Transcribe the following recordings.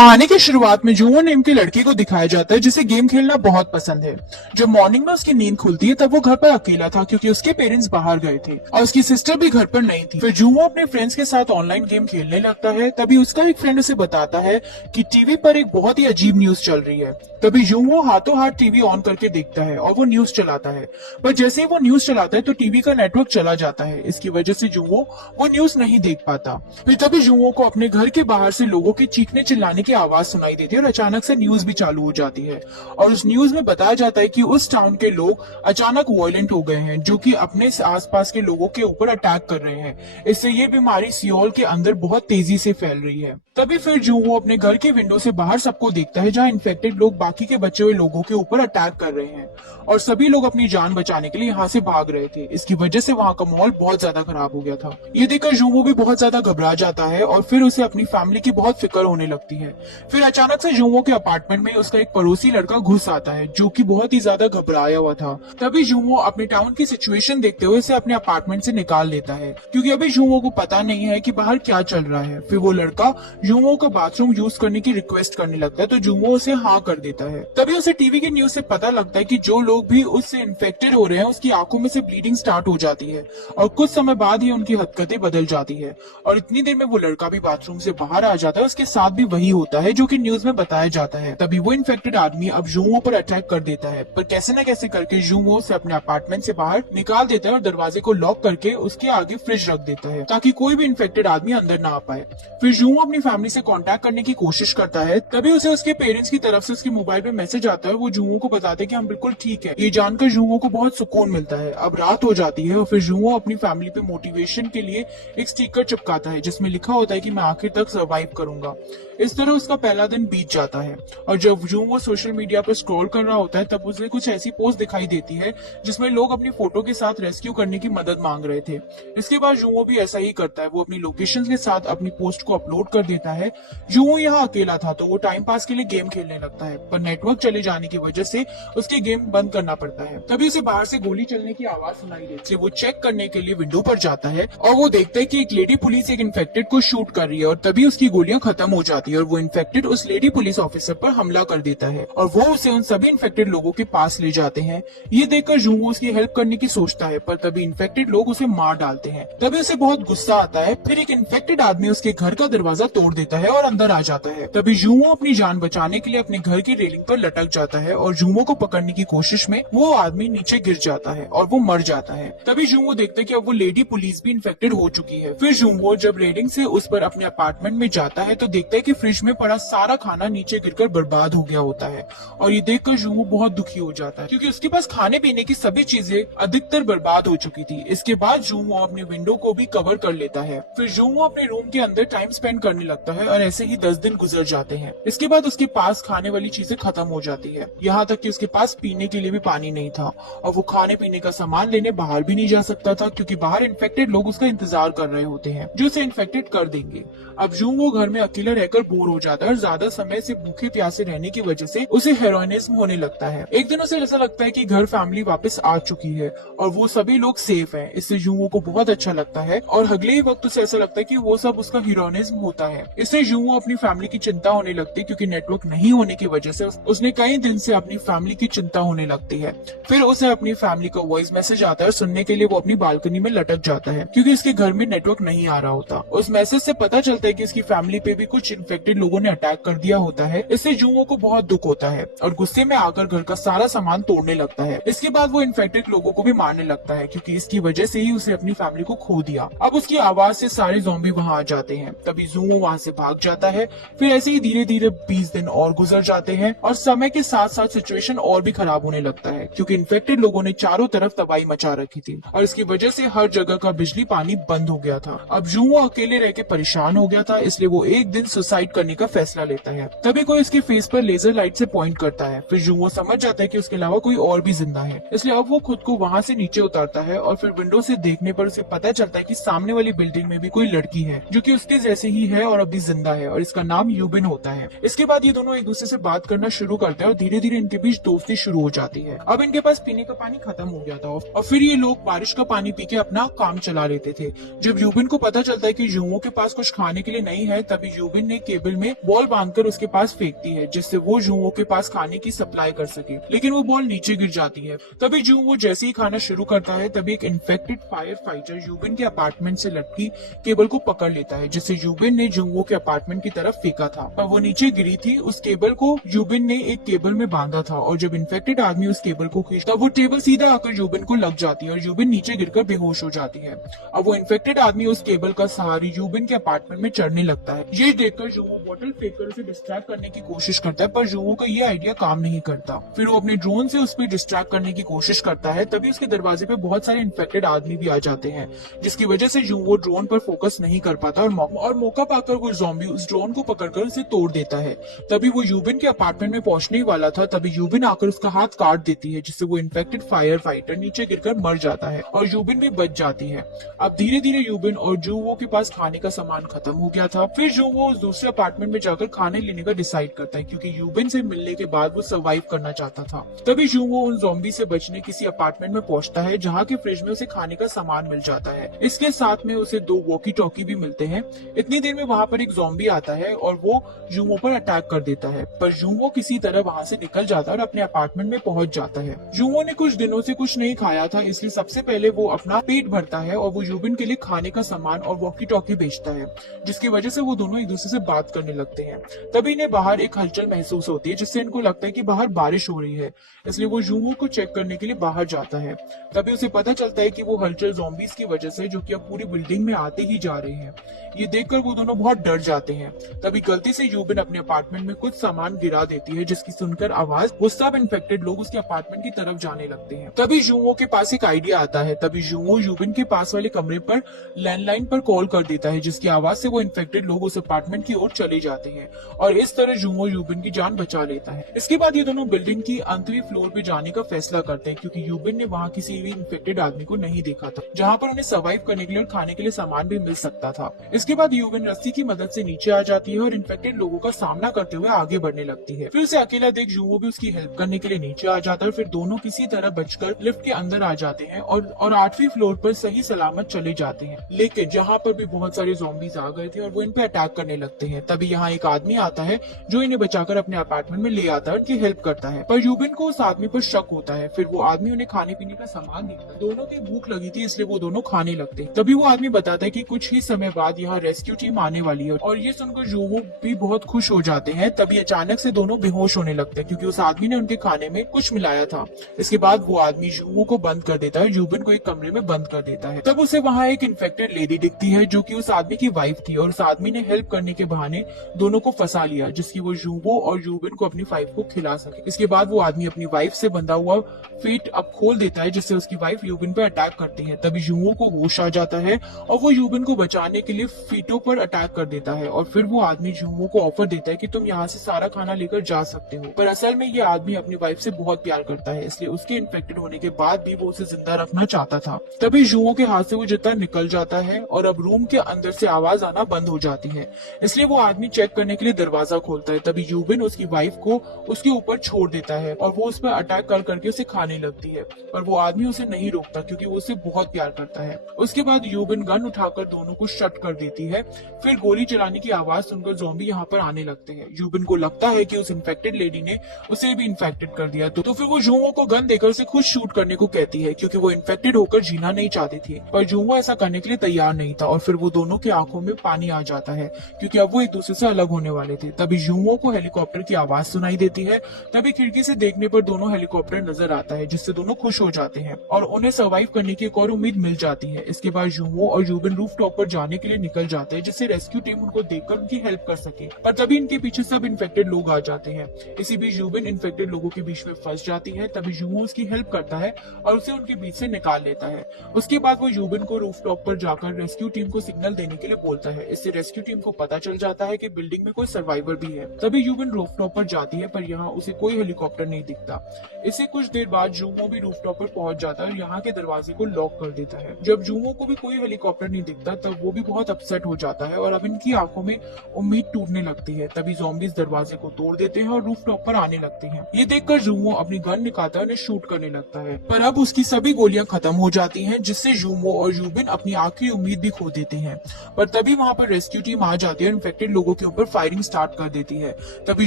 कहानी की शुरुआत में जुवो नेम के लड़के को दिखाया जाता है जिसे गेम खेलना बहुत पसंद है। जब मॉर्निंग में उसकी नींद खुलती है तब वो घर पर अकेला था क्योंकि उसके पेरेंट्स बाहर गए थे और उसकी सिस्टर भी घर पर नहीं थी। फिर जुवो अपने फ्रेंड्स के साथ ऑनलाइन गेम खेलने लगता है। तभी उसका एक फ्रेंड उसे बताता है कि टीवी पर एक बहुत ही अजीब न्यूज चल रही है। तभी जुवो हाथों हाथ टीवी ऑन करके देखता है और वो न्यूज चलाता है। पर जैसे ही वो न्यूज चलाता है तो टीवी का नेटवर्क चला जाता है। इसकी वजह से जुवो वो न्यूज नहीं देख पाता। फिर तभी जुवो को अपने घर के बाहर से लोगों के चीखने चिल्लाने की आवाज सुनाई देती है और अचानक से न्यूज भी चालू हो जाती है। और उस न्यूज में बताया जाता है कि उस टाउन के लोग अचानक वायलेंट हो गए हैं, जो कि अपने आसपास के लोगों के ऊपर अटैक कर रहे हैं। इससे ये बीमारी सियोल के अंदर बहुत तेजी से फैल रही है। तभी फिर जुवो अपने घर के विंडो से बाहर सबको देखता है जहाँ इन्फेक्टेड लोग बाकी के बचे हुए लोगों के ऊपर अटैक कर रहे हैं और सभी लोग अपनी जान बचाने के लिए यहाँ से भाग रहे थे। इसकी वजह से वहाँ का माहौल बहुत ज्यादा खराब हो गया था। ये देखकर जुवो भी बहुत ज्यादा घबरा जाता है और फिर उसे अपनी फैमिली की बहुत फिक्र होने लगती है। फिर अचानक से जुवो के अपार्टमेंट में उसका एक पड़ोसी लड़का घुस आता है जो कि बहुत ही ज्यादा घबराया हुआ था। तभी जुवो अपने टाउन की सिचुएशन देखते हुए इसे अपने अपार्टमेंट से निकाल लेता है क्योंकि अभी जुवो को पता नहीं है कि बाहर क्या चल रहा है। फिर वो लड़का जुवो का बाथरूम यूज करने की रिक्वेस्ट करने लगता है तो जुवो उसे हाँ कर देता है। तभी उसे टीवी के न्यूज से पता लगता है कि जो लोग भी उससे इन्फेक्टेड हो रहे हैं उसकी आंखों में से ब्लीडिंग स्टार्ट हो जाती है और कुछ समय बाद ही उनकी हरकतें बदल जाती है और इतनी देर में वो लड़का भी बाथरूम से बाहर आ जाता है। उसके साथ भी वही होता है जो कि न्यूज में बताया जाता है। तभी वो इन्फेक्टेड आदमी अब जुवो पर अटैक कर देता है, पर कैसे न कैसे करके जुवो से अपने अपार्टमेंट से बाहर निकाल देता है और दरवाजे को लॉक करके उसके आगे फ्रिज रख देता है ताकि कोई भी इन्फेक्टेड आदमी अंदर ना आ पाए। फिर जुवो अपनी फैमिली से कांटेक्ट करने की कोशिश करता है। तभी उसे उसके पेरेंट्स की तरफ से उसके मोबाइल पे मैसेज आता है। वो जुवो को बताते हैं कि हम बिल्कुल ठीक है। ये जानकर जुवो को बहुत सुकून मिलता है। अब रात हो जाती है और फिर जुवो अपनी फैमिली पे मोटिवेशन के लिए एक स्टिकर चिपकाता है जिसमें लिखा होता है कि मैं आखिर तक सर्वाइव करूंगा। इस तरह उसका पहला दिन बीत जाता है और जब जुवो सोशल मीडिया पर स्क्रॉल कर रहा होता है तब उसे कुछ ऐसी पोस्ट दिखाई देती है जिसमें लोग अपनी फोटो के साथ रेस्क्यू करने की मदद मांग रहे थे। इसके बाद जुवो भी ऐसा ही करता है। वो अपनी लोकेशन के साथ अपनी पोस्ट को अपलोड कर देता है। जुवो यहाँ अकेला था तो वो टाइम पास के लिए गेम खेलने लगता है, पर नेटवर्क चले जाने की वजह से उसके गेम बंद करना पड़ता है। तभी उसे बाहर से गोली चलने की आवाज सुनाई देती है। वो चेक करने के लिए विंडो पर जाता है और वो देखता है कि एक लेडी पुलिस एक इन्फेक्टेड को शूट कर रही है और तभी उसकी गोलियां खत्म हो जाती है और वो इन्फेक्टेड उस लेडी पुलिस ऑफिसर पर हमला कर देता है और वो उसे उन सभी इन्फेक्टेड लोगों के पास ले जाते हैं। ये देखकर जुवो उसकी हेल्प करने की सोचता है, पर तभी इन्फेक्टेड लोग उसे मार डालते हैं। तभी उसे बहुत गुस्सा आता है। फिर एक इन्फेक्टेड आदमी उसके घर का दरवाजा तोड़ देता है और अंदर आ जाता है। तभी जुवो अपनी जान बचाने के लिए अपने घर की रेलिंग पर लटक जाता है और जुवो को पकड़ने की कोशिश में वो आदमी नीचे गिर जाता है और वो मर जाता है। तभी जुवो देखता है कि अब वो लेडी पुलिस भी इन्फेक्टेड हो चुकी है। फिर जुवो जब रेलिंग से उस पर अपने अपार्टमेंट में जाता है तो देखता है कि फ्रिज में पड़ा सारा खाना नीचे गिरकर बर्बाद हो गया होता है और ये देखकर जुवो बहुत दुखी हो जाता है क्योंकि उसके पास खाने पीने की सभी चीजें अधिकतर बर्बाद हो चुकी थी। इसके बाद जुवो अपने विंडो को भी कवर कर लेता है। फिर जुवो अपने रूम के अंदर टाइम स्पेंड करने लगता है और ऐसे ही 10 दिन गुजर जाते हैं। इसके बाद उसके पास खाने वाली चीजें खत्म हो जाती है, यहाँ तक कि उसके पास पीने के लिए भी पानी नहीं था और वो खाने पीने का सामान लेने बाहर भी नहीं जा सकता था क्योंकि बाहर इन्फेक्टेड लोग उसका इंतजार कर रहे होते हैं जो उसे इन्फेक्टेड कर देंगे। अब जुवो घर में अकेला रहकर बोर हो जाता है और ज्यादा समय से भूखे प्यासे रहने की वजह से उसे हेरोइनिज्म होने लगता है। एक दिन उसे ऐसा लगता है कि घर फैमिली वापस आ चुकी है और वो सभी लोग सेफ हैं। इससे जुवो को बहुत अच्छा लगता है और अगले ही वक्त उसे ऐसा लगता है कि वो सब उसका हीरोइनिज्म होता है। इससे जुवो अपनी फैमिली की चिंता होने लगती है क्योंकि नेटवर्क नहीं होने की वजह से उसने कई दिन से अपनी फैमिली की चिंता होने लगती है। फिर उसे अपनी फैमिली का वॉइस मैसेज आता है। सुनने के लिए वो अपनी बालकनी में लटक जाता है क्योंकि उसके घर में नेटवर्क नहीं आ रहा होता। उस मैसेज से पता चलता है कि उसकी फैमिली पे भी कुछ इन्फेक्टेड लोगों ने अटैक कर दिया होता है। इससे जुवो को बहुत दुख होता है और गुस्से में आकर घर का सारा सामान तोड़ने लगता है। इसके बाद वो इन्फेक्टेड लोगों को भी मारने लगता है क्योंकि इसकी वजह से ही उसे अपनी फैमिली को खो दिया। अब उसकी आवाज से सारे ज़ॉम्बी वहाँ आ जाते हैं। तभी जुवो वहाँ से भाग जाता है। फिर ऐसे ही धीरे धीरे 20 दिन और गुजर जाते हैं और समय के साथ साथ सिचुएशन और भी खराब होने लगता है क्योंकि इन्फेक्टेड लोगों ने चारों तरफ तबाही मचा रखी थी और इसकी वजह से हर जगह का बिजली पानी बंद हो गया था। अब जुवो अकेले रह के परेशान हो गया था, इसलिए वो एक दिन सुसाइड करने का फैसला लेता है। तभी कोई उसके फेस पर लेजर लाइट से पॉइंट करता है। फिर जुवो समझ जाता है कि उसके अलावा कोई और भी जिंदा है, इसलिए अब वो खुद को वहाँ से नीचे उतारता है और फिर विंडो से देखने पर उसे पता चलता है कि सामने वाली बिल्डिंग में भी कोई लड़की है जो कि उसके जैसे ही है और अभी जिंदा है और इसका नाम यूबिन होता है। इसके बाद ये दोनों एक दूसरे से बात करना शुरू करते हैं और धीरे धीरे इनके बीच दोस्ती शुरू हो जाती है। अब इनके पास पीने का पानी खत्म हो गया था और फिर ये लोग बारिश का पानी पी के अपना काम चला लेते थे। जब यूबिन को पता चलता है कि जुवो के पास कुछ खाने के लिए नहीं है तभी यूबिन ने केबल में में बॉल बांधकर उसके पास फेंकती है, जिससे वो जुओं के पास खाने की सप्लाई कर सके, लेकिन वो बॉल नीचे गिर जाती है। तभी जुओं जैसे ही खाना शुरू करता है तभी एक इन्फेक्टेड फायर फाइटर यूबिन के अपार्टमेंट से लटकी केबल को पकड़ लेता है, जिसे यूबिन ने जुओं के अपार्टमेंट की तरफ फेंका था। पर वो नीचे गिरी थी। उस केबल को यूबिन ने एक केबल में बांधा था और जब इन्फेक्टेड आदमी उस केबल को खींचता वो टेबल सीधा आकर यूबिन को लग जाती है और यूबिन नीचे गिरकर बेहोश हो जाती है। अब वो इन्फेक्टेड आदमी उस केबल का सहारा यूबिन के अपार्टमेंट में चढ़ने लगता है। ये देखकर जुओ बॉटल फेंककर उसे डिस्ट्रैक्ट करने की कोशिश करता है, पर जुओ का ये आइडिया काम नहीं करता। फिर वो अपने ड्रोन से उस पर डिस्ट्रैक्ट करने की कोशिश करता है। तभी उसके दरवाजे पे बहुत सारे इन्फेक्टेड आदमी भी आ जाते हैं, जिसकी वजह से जुओ ड्रोन पर फोकस नहीं कर पाता और मौका पाकर वो ज़ॉम्बी उस ड्रोन को पकड़कर उसे तोड़ देता है। तभी वो यूबिन के अपार्टमेंट में पहुंचने ही वाला था, तभी यूबिन आकर उसका हाथ काट देती है, जिससे वो इन्फेक्टेड फायर फाइटर नीचे गिरकर मर जाता है और यूबिन भी बच जाती है। अब धीरे धीरे यूबिन और जुओ के पास खाने का सामान खत्म हो गया था। फिर जुओ उस दूसरे अपार्टमेंट में जाकर खाने लेने का डिसाइड करता है, क्योंकि यूबिन से मिलने के बाद वो सर्वाइव करना चाहता था। तभी जुओ उन ज़ॉम्बी से बचने किसी अपार्टमेंट में पहुंचता है, जहाँ के फ्रिज में उसे खाने का सामान मिल जाता है। इसके साथ में उसे 2 वॉकी टॉकी भी मिलते हैं। इतनी देर में वहाँ पर एक ज़ॉम्बी आता है और वो जुओ पर अटैक कर देता है, पर जुओ किसी तरह वहाँ से निकल जाता है और अपने अपार्टमेंट में पहुंच जाता है। जुओ ने कुछ दिनों से कुछ नहीं खाया था, इसलिए सबसे पहले वो अपना पेट भरता है और वो यूबिन के लिए खाने का सामान और वॉकी टॉकी बेचता है, जिसकी वजह से वो दोनों एक दूसरे से बात करने लगते हैं। तभी इन्हें बाहर एक हलचल महसूस होती है, जिससे इनको लगता है कि बाहर बारिश हो रही है, इसलिए वो जुओ को चेक करने के लिए बाहर जाता है। तभी उसे पता चलता है कि वो हलचल ज़ॉम्बीज की वजह से, जो कि अब पूरी बिल्डिंग में आते ही जा रहे हैं। ये देखकर वो दोनों बहुत डर जाते हैं। तभी गलती से यूबिन अपने अपार्टमेंट में कुछ सामान गिरा देती है, जिसकी सुनकर आवाज वो सब इन्फेक्टेड लोग उसके अपार्टमेंट की तरफ जाने लगते हैं। तभी जुओ के पास एक आइडिया आता है। तभी जुओ यूबिन के पास वाले कमरे पर लैंडलाइन पर कॉल कर देता है, जिसकी आवाज से वो इन्फेक्टेड लोग उस अपार्टमेंट की ओर चले जाते हैं और इस तरह जुओ यूबिन की जान बचा लेता है। इसके बाद ये दोनों बिल्डिंग की अंतवीं फ्लोर पे जाने का फैसला करते हैं, क्योंकि यूबिन ने वहाँ किसी भी इन्फेक्टेड आदमी को नहीं देखा था, जहाँ पर उन्हें सर्वाइव करने के लिए और खाने के लिए सामान भी मिल सकता था। इसके बाद यूबिन रस्सी की मदद से नीचे आ जाती है और इन्फेक्टेड लोगों का सामना करते हुए आगे बढ़ने लगती है। फिर उसे अकेला देख जुओ भी उसकी हेल्प करने के लिए नीचे आ जाता है। फिर दोनों किसी तरह बचकर लिफ्ट के अंदर आ जाते हैं और 8वीं फ्लोर पर सही सलामत चले जाते हैं। लेकिन जहाँ पर भी बहुत सारे ज़ॉम्बीज आ गए थे और वो इन पे अटैक करने लगते हैं। तभी यहाँ एक आदमी आता है जो इन्हें बचाकर अपने अपार्टमेंट में ले आता है और उनकी हेल्प करता है, पर यूबिन को उस आदमी पर शक होता है। फिर वो आदमी उन्हें खाने पीने का सामान देता है। दोनों की भूख लगी थी, इसलिए वो दोनों खाने लगते हैं। तभी वो आदमी बताता है कि कुछ ही समय बाद यहाँ रेस्क्यू टीम आने वाली है और ये सुनकर जुओ भी बहुत खुश हो जाते हैं। तभी अचानक से दोनों बेहोश होने लगते हैं, क्योंकि उस आदमी ने उनके खाने में कुछ मिलाया था। इसके बाद वो आदमी जुओ को बंद कर देता है, यूबिन को एक कमरे में बंद कर देता है। तब उसे वहाँ एक इन्फेक्टेड लेडी दिखती है, जो कि उस आदमी की वाइफ थी, और उस आदमी ने हेल्प करने के बहाने दोनों को फंसा लिया, जिसकी वो जुओ और यूबिन को अपनी वाइफ को खिला सके। इसके बाद वो आदमी अपनी वाइफ से बंधा हुआ फीट अब खोल देता है, जिससे उसकी वाइफ यूबिन पर अटैक करती है। तभी जुओ को होश आ जाता है और वो यूबिन को बचाने के लिए फीटों पर अटैक कर देता है और फिर वो आदमी जुओ को ऑफर देता है कि तुम यहाँ से सारा खाना लेकर जा सकते हो। पर असल में ये आदमी अपनी वाइफ से बहुत प्यार करता है, इसलिए उसके इन्फेक्टेड होने के बाद भी वो उसे जिंदा रखना चाहता था। तभी जुओ के हाथ से वो जितना निकल जाता है और अब रूम के अंदर से आवाज आना बंद हो जाती है, इसलिए वो आदमी चेक करने के लिए दरवाजा खोलता है। तभी यूबिन उसकी वाइफ को उसके ऊपर छोड़ देता है और वो उस पर अटैक कर करके उसे खाने लगती है, पर वो आदमी उसे नहीं रोकता, क्योंकि वो उसे बहुत प्यार करता है। उसके बाद यूबिन गन उठाकर दोनों को शट कर देती है। फिर गोली चलाने की आवाज सुनकर ज़ॉम्बी यहाँ पर आने लगते हैं। यूबिन को लगता है कि उस इन्फेक्टेड लेडी ने उसे भी इन्फेक्टेड कर दिया, तो फिर वो जुओ को गन देकर उसे खुद शूट करने को कहती है, क्योंकि वो इन्फेक्टेड होकर जीना नहीं चाहती थी। पर जुओ ऐसा करने के लिए तैयार नहीं था और फिर वो दोनों की आंखों में पानी आ जाता है, क्योंकि अब वो एक दूसरे से अलग होने वाले थे। तभी जुओ को हेलीकॉप्टर की आवाज सुनाई देती है। तभी खिड़की से देखने पर दोनों हेलीकॉप्टर नजर आता है, जिससे दोनों खुश हो जाते हैं और उन्हें सर्वाइव करने की एक और उम्मीद मिल जाती है। इसके बाद जुओ और यूबिन रूफ टॉप पर जाने के लिए निकल जाते हैं, जिससे रेस्क्यू टीम उनको देखकर उनकी हेल्प कर सके। पर तभी इनके पीछे सब इन्फेक्टेड लोग आ जाते हैं। इसी बीच यूबिन इन्फेक्टेड लोगों के बीच में फंस जाती है। तभी जुओ उसकी हेल्प करता है और उसे उनके बीच से निकाल लेता है। उसके बाद वो यूबिन को रूफ टॉप पर जाकर रेस्क्यू टीम को सिग्नल देने के लिए बोलता है। इससे रेस्क्यू टीम को पता चल जाता है कि बिल्डिंग में कोई सर्वाइवर भी है। तभी यूबिन रूफ टॉप पर जाती है, पर यहाँ उसे कोई हेलीकॉप्टर नहीं दिखता। इससे कुछ देर बाद जुओ भी रूफ टॉप पर पहुंच जाता है और यहाँ के दरवाजे को लॉक कर देता है। जब जुओ को भी कोई हेलीकॉप्टर नहीं दिखता, तब वो भी बहुत अपसेट हो जाता है और अब इनकी आंखों में उम्मीद टूटने लगती है। तभी ज़ॉम्बीज दरवाजे को तोड़ देते हैं और रूफ टॉप पर आने लगते हैं। ये देखकर जुओ अपनी गन निकालता है और उन्हें शूट करने लगता है, पर अब उसकी सभी गोलियां खत्म हो जाती हैं, जिससे जुओ और यूबिन अपनी आखिरी उम्मीद भी खो देते हैं। पर तभी वहाँ पर रेस्क्यू टीम आ जाती है और इन्फेक्टेड लोगों लोगों के ऊपर फायरिंग स्टार्ट कर देती है। तभी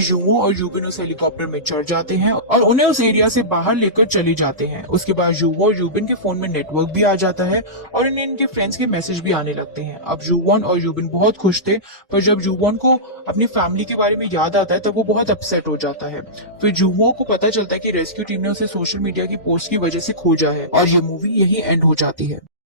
जुवो और यूबिन उस हेलीकॉप्टर में चढ़ जाते हैं और उन्हें उस एरिया से बाहर लेकर चले जाते हैं। उसके बाद जुवो और यूबिन के फोन में नेटवर्क भी आ जाता है और इन्हें इनके फ्रेंड्स के मैसेज भी आने लगते हैं। अब जुवोन और यूबिन बहुत खुश थे, पर जब जुवोन को अपनी फैमिली के बारे में याद आता है तब वो बहुत अपसेट हो जाता है। फिर जुवो को पता चलता है कि रेस्क्यू टीम ने उसे सोशल मीडिया की पोस्ट की वजह से खोजा है और ये मूवी यही एंड हो जाती है।